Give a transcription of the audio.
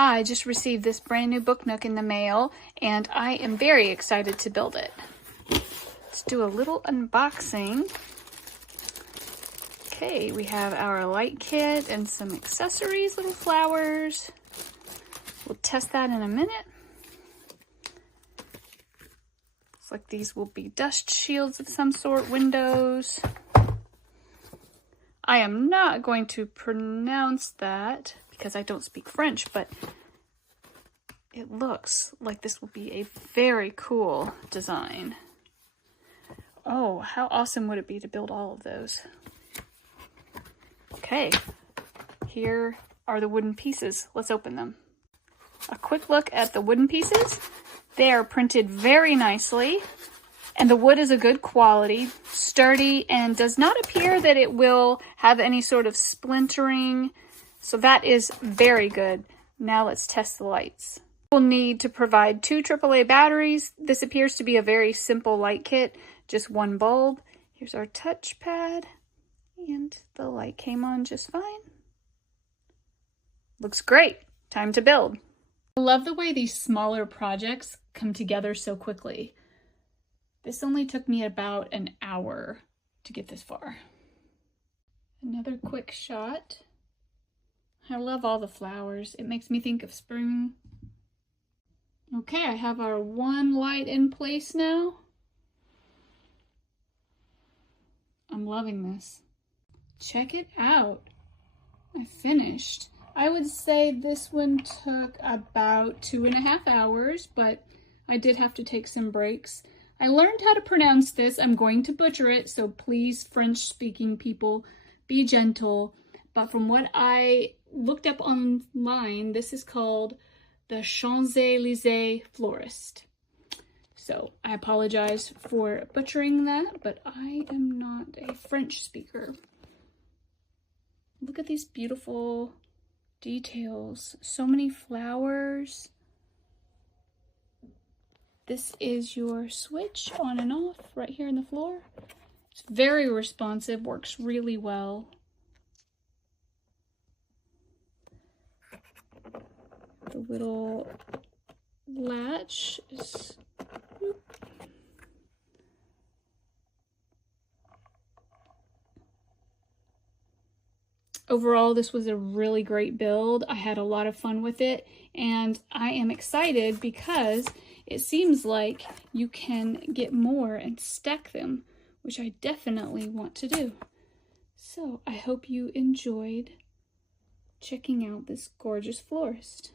I just received this brand new book nook in the mail, and I am very excited to build it. Let's do a little unboxing. Okay, we have our light kit and some accessories, little flowers. We'll test that in a minute. Looks like these will be dust shields of some sort, windows. I am not going to pronounce that because I don't speak French, but it looks like this will be a very cool design. Oh, how awesome would it be to build all of those? Okay, here are the wooden pieces. Let's open them. A quick look at the wooden pieces. They are printed very nicely, and the wood is a good quality, sturdy, and does not appear that it will have any sort of splintering. So that is very good. Now let's test the lights. We'll need to provide 2 AAA batteries. This appears to be a very simple light kit, just 1 bulb. Here's our touchpad, and the light came on just fine. Looks great. Time to build. I love the way these smaller projects come together so quickly. This only took me about an hour to get this far. Another quick shot. I love all the flowers. It makes me think of spring. Okay, I have our 1 light in place now. I'm loving this. Check it out. I finished. I would say this one took about 2.5 hours, but I did have to take some breaks. I learned how to pronounce this. I'm going to butcher it, so please, French-speaking people, be gentle. But from what I looked up online, this is called the Champs-Élysées Florist. So I apologize for butchering that, but I am not a French speaker. Look at these beautiful details. So many flowers. This is your switch on and off right here on the floor. It's very responsive, works really well. The little latch is... Overall, this was a really great build. I had a lot of fun with it, and I am excited because it seems like you can get more and stack them, which I definitely want to do. So I hope you enjoyed checking out this gorgeous florist.